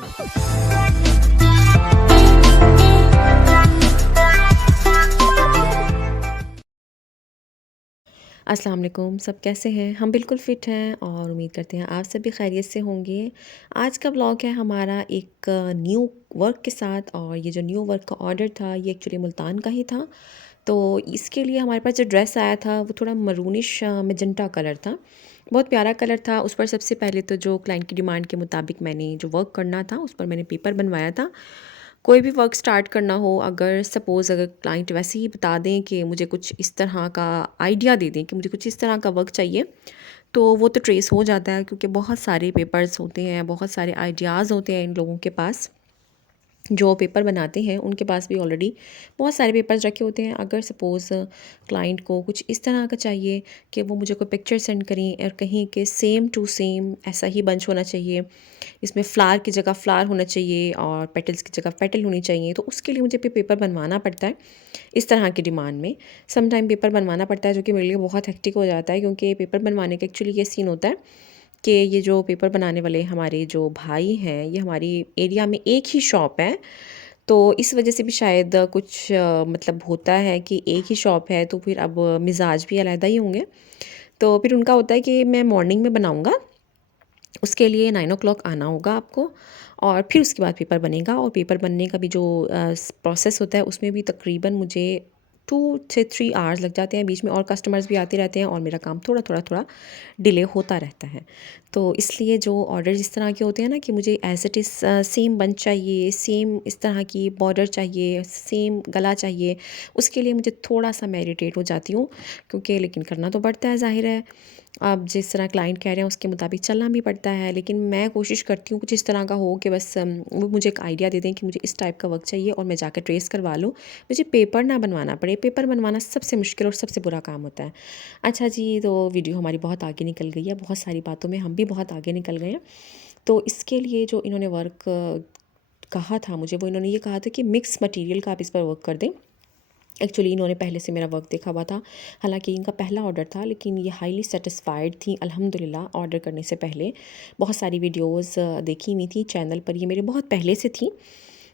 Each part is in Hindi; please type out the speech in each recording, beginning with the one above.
अस्सलाम वालेकुम, सब कैसे हैं? हम बिल्कुल फ़िट हैं और उम्मीद करते हैं आप सब भी खैरियत से होंगे। आज का व्लॉग है हमारा एक न्यू वर्क के साथ, और ये जो न्यू वर्क का ऑर्डर था ये एक्चुअली मुल्तान का ही था। तो इसके लिए हमारे पास जो ड्रेस आया था वो थोड़ा मरूनिश मैजेंटा कलर था। बहुत प्यारा कलर था। उस पर सबसे पहले तो जो क्लाइंट की डिमांड के मुताबिक मैंने जो वर्क करना था उस पर मैंने पेपर बनवाया था। कोई भी वर्क स्टार्ट करना हो, अगर सपोज़ अगर क्लाइंट वैसे ही बता दें कि मुझे कुछ इस तरह का आइडिया दे दें कि मुझे कुछ इस तरह का वर्क चाहिए, तो वो तो ट्रेस हो जाता है, क्योंकि बहुत सारे पेपर्स होते हैं, बहुत सारे आइडियाज़ होते हैं इन लोगों के पास। जो पेपर बनाते हैं उनके पास भी ऑलरेडी बहुत सारे पेपर्स रखे होते हैं। अगर सपोज़ क्लाइंट को कुछ इस तरह का चाहिए कि वो मुझे कोई पिक्चर सेंड करें और कहीं कि सेम टू सेम ऐसा ही बंच होना चाहिए, इसमें फ्लावर की जगह फ्लावर होना चाहिए और पेटल्स की जगह पेटल होनी चाहिए, तो उसके लिए मुझे पेपर बनवाना पड़ता है इस तरह की डिमांड में। सम टाइम पेपर बनवाना पड़ता है जो कि मेरे लिए बहुत हेक्टिक हो जाता है, क्योंकि पेपर बनवाने का एक्चुअली ये सीन होता है कि ये जो पेपर बनाने वाले हमारे जो भाई हैं, ये हमारी एरिया में एक ही शॉप है। तो इस वजह से भी शायद कुछ मतलब होता है कि एक ही शॉप है, तो फिर अब मिजाज भी अलहदा ही होंगे। तो फिर उनका होता है कि मैं मॉर्निंग में बनाऊँगा, उसके लिए 9 o'clock आना होगा आपको, और फिर उसके बाद पेपर बनेगा। और पेपर बनने का भी जो प्रोसेस होता है उसमें भी तकरीबन मुझे 2 से 3 आवर्स लग जाते हैं। बीच में और कस्टमर्स भी आते रहते हैं और मेरा काम थोड़ा डिले होता रहता है। तो इसलिए जो ऑर्डर इस तरह के होते हैं ना कि मुझे as it is same bunch चाहिए, सेम इस तरह की बॉर्डर चाहिए, सेम गला चाहिए, उसके लिए मुझे थोड़ा-सा मैं इरिटेट हो जाती हूँ, क्योंकि लेकिन करना तो पड़ता है, ज़ाहिर है। अब जिस तरह क्लाइंट कह रहे हैं उसके मुताबिक चलना भी पड़ता है, लेकिन मैं कोशिश करती हूँ कुछ इस तरह का हो कि बस वो मुझे एक आइडिया दे दें कि मुझे इस टाइप का वर्क चाहिए और मैं जाकर ट्रेस करवा लूँ, मुझे पेपर ना बनवाना पड़े। पेपर बनवाना सबसे मुश्किल और सबसे बुरा काम होता है। अच्छा जी, तो वीडियो हमारी बहुत आगे निकल गई है, बहुत सारी बातों में हम भी बहुत आगे निकल गए हैं। तो इसके लिए जो इन्होंने वर्क कहा था मुझे, वो इन्होंने ये कहा था कि मिक्स मटेरियल का आप इस पर वर्क कर दें। एक्चुअली इन्होंने पहले से मेरा वर्क देखा हुआ था, हालांकि इनका पहला ऑर्डर था, लेकिन ये हाईली सेटिस्फाइड थी अल्हम्दुलिल्लाह। ऑर्डर करने से पहले बहुत सारी वीडियोस देखी हुई थी चैनल पर, ये मेरे बहुत पहले से थी,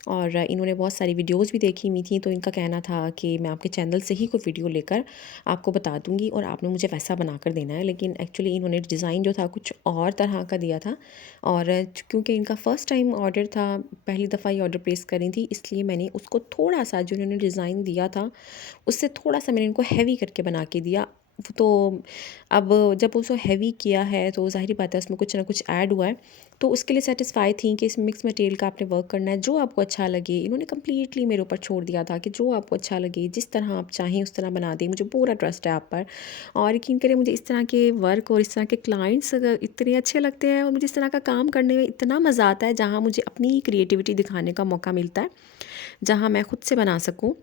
और इन्होंने बहुत सारी वीडियोस भी देखी हुई थी। तो इनका कहना था कि मैं आपके चैनल से ही कोई वीडियो लेकर आपको बता दूंगी और आपने मुझे वैसा बना कर देना है। लेकिन एक्चुअली इन्होंने डिज़ाइन जो था कुछ और तरह का दिया था, और क्योंकि इनका फ़र्स्ट टाइम ऑर्डर था, पहली दफ़ा ये ऑर्डर प्लेस करी थी, इसलिए मैंने उसको थोड़ा सा जो इन्होंने डिज़ाइन दिया था उससे थोड़ा-सा मैंने इनको हेवी करके बना के दिया। तो अब जब उसको हेवी किया है तो ज़ाहिर-सी बात है उसमें कुछ ना कुछ ऐड हुआ है। तो उसके लिए सैटिस्फाई थी कि इसमें मिक्स मटेरियल का आपने वर्क करना है, जो आपको अच्छा लगे। इन्होंने कंप्लीटली मेरे ऊपर छोड़ दिया था कि जो आपको अच्छा लगे, जिस तरह आप चाहें उस तरह बना दें। मुझे पूरा ट्रस्ट है आप पर, और यकीन करें मुझे इस तरह के वर्क और इस तरह के क्लाइंट्स इतने अच्छे लगते हैं, और मुझे इस तरह का काम करने में इतना मज़ा आता है जहाँ मुझे अपनी क्रिएटिविटी दिखाने का मौका मिलता है, जहाँ मैं खुद से बना सकूँ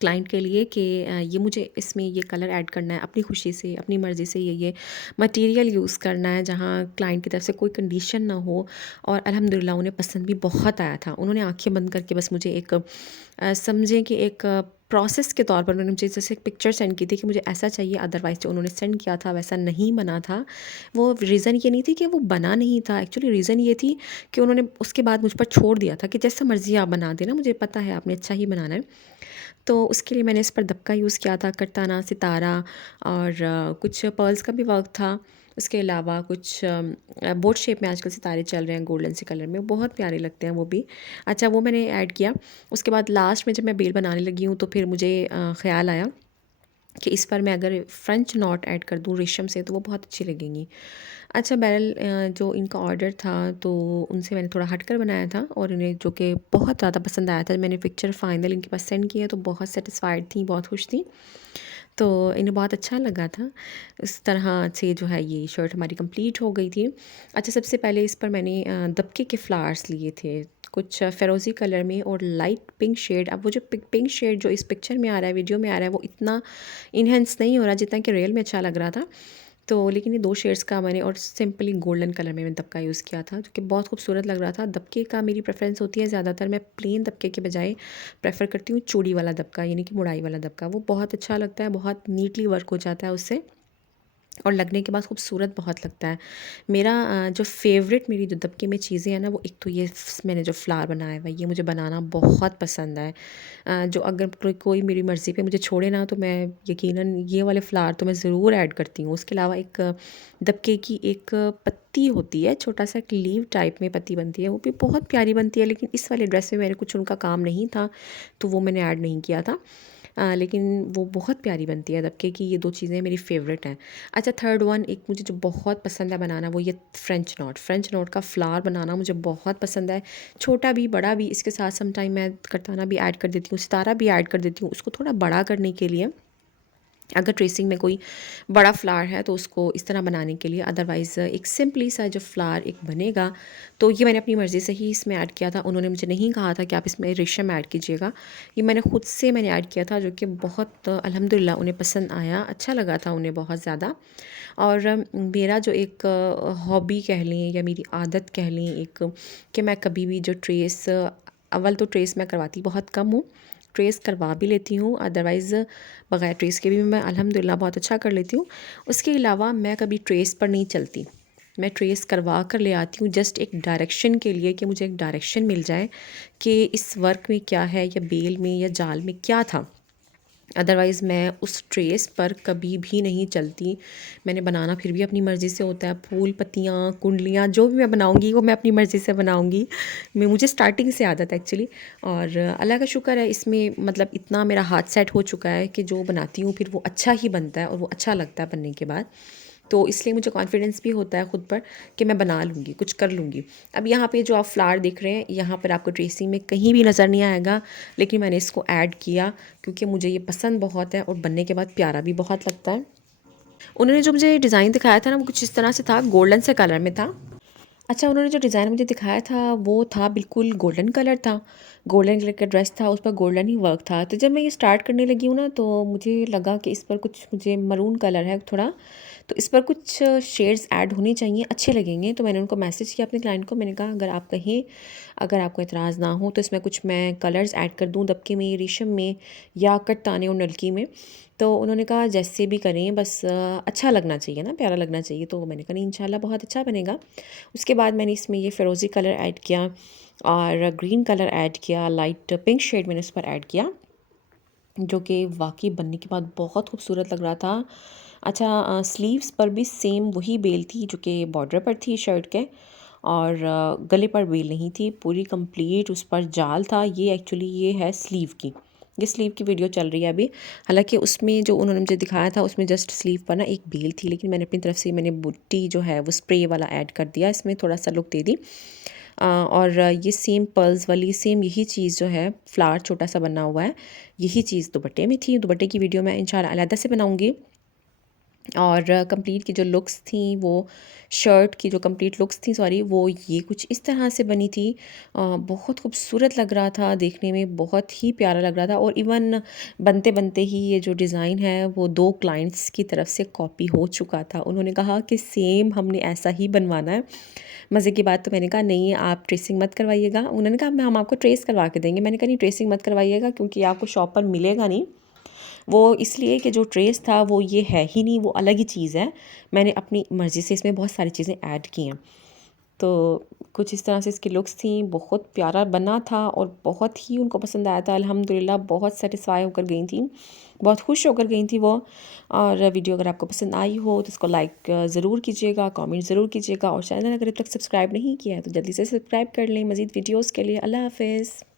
क्लाइंट के लिए कि ये मुझे इसमें ये कलर ऐड करना है अपनी खुशी से, अपनी मर्ज़ी से, ये मटेरियल यूज़ करना है, जहाँ क्लाइंट की तरफ से कोई कंडीशन ना हो। और अल्हम्दुलिल्लाह उन्हें पसंद भी बहुत आया था। उन्होंने आंखें बंद करके बस मुझे एक समझें कि एक प्रोसेस के तौर पर उन्होंने मुझे जैसे एक पिक्चर सेंड की थी कि मुझे ऐसा चाहिए, अदरवाइज़ जो उन्होंने सेंड किया था वैसा नहीं बना था। वो रीज़न ये नहीं थी कि वो बना नहीं था, एक्चुअली रीज़न ये थी कि उन्होंने उसके बाद मुझ पर छोड़ दिया था कि जैसा मर्ज़ी आप बना देना, मुझे पता है आपने अच्छा ही बनाना है। तो उसके लिए मैंने इस पर दबका यूज़ किया था, करताना, सितारा, और कुछ पर्ल्स का भी वर्क था। उसके अलावा कुछ बोट शेप में आजकल सितारे चल रहे हैं गोल्डन से कलर में, बहुत प्यारे लगते हैं वो भी। अच्छा, वो मैंने ऐड किया। उसके बाद लास्ट में जब मैं बेल बनाने लगी हूँ तो फिर मुझे ख़्याल आया कि इस पर मैं अगर फ्रेंच नॉट ऐड कर दूँ रेशम से तो वो बहुत अच्छी लगेंगी। अच्छा, बहरहाल जो इनका ऑर्डर था तो उनसे मैंने थोड़ा हटकर बनाया था, और इन्हें जो कि बहुत ज़्यादा पसंद आया था। मैंने पिक्चर फाइनल इनके पास सेंड किया तो बहुत सेटिस्फाइड थी, बहुत खुश थी। तो इन्हें बहुत अच्छा लगा था। इस तरह से जो है ये शर्ट हमारी कंप्लीट हो गई थी। अच्छा, सबसे पहले इस पर मैंने दबके के फ्लावर्स लिए थे, कुछ फ़िरोज़ी कलर में और लाइट पिंक शेड। अब वो जो पिंक शेड जो इस पिक्चर में आ रहा है, वीडियो में आ रहा है, वो इतना इन्हेंस नहीं हो रहा जितना कि रियल में अच्छा लग रहा था। तो लेकिन ये 2 शेड्स का मैंने और सिंपली गोल्डन कलर में मैंने दबका यूज़ किया था, जो कि बहुत खूबसूरत लग रहा था। दबके का मेरी प्रेफ़रेंस होती है, ज़्यादातर मैं प्लेन दबके के बजाय प्रेफ़र करती हूँ चूड़ी वाला दबका, यानी कि मुड़ाई वाला दबका। वो बहुत अच्छा लगता है, बहुत नीटली वर्क हो जाता है उससे। और लगने के बाद खूबसूरत बहुत लगता है। मेरा जो फ़ेवरेट मेरी जो दबके में चीज़ें हैं ना, वो एक तो ये मैंने जो फ्लावर बनाया हुआ है, ये मुझे बनाना बहुत पसंद है। जो अगर कोई मेरी मर्ज़ी पे मुझे छोड़े ना, तो मैं यकीनन ये वाले फ्लावर तो मैं ज़रूर ऐड करती हूँ। उसके अलावा एक दबके की एक पत्ती होती है, छोटा-सा एक लीव टाइप में पत्ती बनती है, वो भी बहुत प्यारी बनती है, लेकिन इस वाले ड्रेस में मेरे कुछ उनका काम नहीं था, तो वो मैंने ऐड नहीं किया था। लेकिन वो बहुत प्यारी बनती है दबके की। ये 2 चीज़ें मेरी फ़ेवरेट हैं। अच्छा, थर्ड वन एक मुझे जो बहुत पसंद है बनाना, वो ये फ्रेंच नोट का फ्लावर बनाना मुझे बहुत पसंद है। छोटा भी बड़ा भी, इसके साथ सम टाइम मैं करताना भी ऐड कर देती हूँ, सितारा भी ऐड कर देती हूँ, उसको थोड़ा बड़ा करने के लिए। अगर ट्रेसिंग में कोई बड़ा फ्लावर है तो उसको इस तरह बनाने के लिए, अदरवाइज़ एक सिंपली सा जो फ्लावर एक बनेगा, तो ये मैंने अपनी मर्ज़ी से ही इसमें ऐड किया था। उन्होंने मुझे नहीं कहा था कि आप इसमें रेशम ऐड कीजिएगा, ये मैंने खुद से ऐड किया था, जो कि बहुत अल्हम्दुलिल्लाह उन्हें पसंद आया, अच्छा लगा था उन्हें बहुत ज़्यादा। और मेरा जो एक हॉबी कह लें या मेरी आदत कह लें एक, कि मैं कभी भी जो ट्रेस, अव्वल तो ट्रेस मैं करवाती बहुत कम हूँ, ट्रेस करवा भी लेती हूँ, अदरवाइज़ बगैर ट्रेस के भी मैं अल्हम्दुलिल्लाह बहुत अच्छा कर लेती हूँ। उसके अलावा मैं कभी ट्रेस पर नहीं चलती, मैं ट्रेस करवा कर ले आती हूँ, जस्ट एक डायरेक्शन के लिए, कि मुझे एक डायरेक्शन मिल जाए कि इस वर्क में क्या है, या बेल में या जाल में क्या था। अदरवाइज़ मैं उस ट्रेस पर कभी भी नहीं चलती। मैंने बनाना फिर भी अपनी मर्ज़ी से होता है, फूल, पत्तियाँ, कुंडलियाँ जो भी मैं बनाऊँगी वो मैं अपनी मर्ज़ी से बनाऊँगी। मुझे स्टार्टिंग से आदत है एक्चुअली, और अल्लाह का शुक्र है इसमें, मतलब इतना मेरा हाथ सेट हो चुका है कि जो बनाती हूँ फिर वो अच्छा ही बनता है और वो अच्छा लगता है बनने के बाद। तो इसलिए मुझे कॉन्फिडेंस भी होता है ख़ुद पर कि मैं बना लूँगी, कुछ कर लूँगी। अब यहाँ पे जो आप फ्लावर देख रहे हैं, यहाँ पर आपको ट्रेसिंग में कहीं भी नज़र नहीं आएगा, लेकिन मैंने इसको ऐड किया क्योंकि मुझे ये पसंद बहुत है और बनने के बाद प्यारा भी बहुत लगता है। उन्होंने जो मुझे डिज़ाइन दिखाया था ना, वो कुछ इस तरह से था, गोल्डन से कलर में था। अच्छा, उन्होंने जो डिज़ाइन मुझे दिखाया था वो था बिल्कुल गोल्डन कलर था, गोल्डन कलर का ड्रेस था, उस पर गोल्डन ही वर्क था। तो जब मैं ये स्टार्ट करने लगी हूँ ना, तो मुझे लगा कि इस पर कुछ, मुझे मरून कलर है थोड़ा, तो इस पर कुछ शेड्स ऐड होने चाहिए, अच्छे लगेंगे। तो मैंने उनको मैसेज किया अपने क्लाइंट को, मैंने कहा अगर आप कहें, अगर आपको एतराज़ ना हो तो इसमें कुछ मैं कलर्स ऐड कर दूँ दबके में, रेशम में, या कटताने और नलकी में। तो उन्होंने कहा जैसे भी करें, बस अच्छा लगना चाहिए ना, प्यारा लगना चाहिए। तो मैंने कहा नहीं, इंशाल्लाह बहुत अच्छा बनेगा। उसके बाद मैंने इसमें ये फ़िरोज़ी कलर ऐड किया और ग्रीन कलर ऐड किया, लाइट पिंक शेड मैंने उस पर ऐड किया, जो कि वाक़ई बनने के बाद बहुत खूबसूरत लग रहा था। अच्छा, स्लीव्स पर भी सेम वही बेल थी जो कि बॉर्डर पर थी शर्ट के, और गले पर बेल नहीं थी, पूरी कंप्लीट उस पर जाल था। ये एक्चुअली ये है स्लीव की, ये स्लीव की वीडियो चल रही है अभी। हालांकि उसमें जो उन्होंने मुझे दिखाया था उसमें जस्ट स्लीव पर ना एक बेल थी, लेकिन मैंने अपनी तरफ से मैंने बुट्टी जो है वो स्प्रे वाला ऐड कर दिया, इसमें थोड़ा सा लुक दे दी। और ये सेम पर्ल्स वाली सेम यही चीज़ जो है, फ्लावर छोटा सा बना हुआ है, यही चीज़ दुपट्टे में थी। दुपट्टे की वीडियो मैं इंशाल्लाह अलहदा से बनाऊँगी। और कंप्लीट की जो लुक्स थी, वो शर्ट की जो कंप्लीट लुक्स थी, सॉरी, वो ये कुछ इस तरह से बनी थी। बहुत खूबसूरत लग रहा था देखने में, बहुत ही प्यारा लग रहा था। और इवन बनते बनते ही ये जो डिज़ाइन है वो 2 क्लाइंट्स की तरफ से कॉपी हो चुका था। उन्होंने कहा कि सेम हमने ऐसा ही बनवाना है। मज़े की बात, तो मैंने कहा नहीं, आप ट्रेसिंग मत करवाइएगा। उन्होंने कहा हम आपको ट्रेस करवा के देंगे। मैंने कहा नहीं, ट्रेसिंग मत करवाइएगा, क्योंकि आपको शॉप पर मिलेगा नहीं वो, इसलिए कि जो ट्रेस था वो ये है ही नहीं, वो अलग ही चीज़ है। मैंने अपनी मर्ज़ी से इसमें बहुत सारी चीज़ें ऐड की हैं। तो कुछ इस तरह से इसकी लुक्स थी, बहुत प्यारा बना था और बहुत ही उनको पसंद आया था। अल्हम्दुलिल्लाह बहुत सेटिस्फाई होकर गई थी, बहुत खुश होकर गई थी वो। और वीडियो अगर आपको पसंद आई हो तो इसको लाइक ज़रूर कीजिएगा, कमेंट ज़रूर कीजिएगा, और चैनल अगर अब तक सब्सक्राइब नहीं किया है तो जल्दी से सब्सक्राइब कर लें मज़ीद वीडियोज़ के लिए। अल्लाह हाफ़िज़।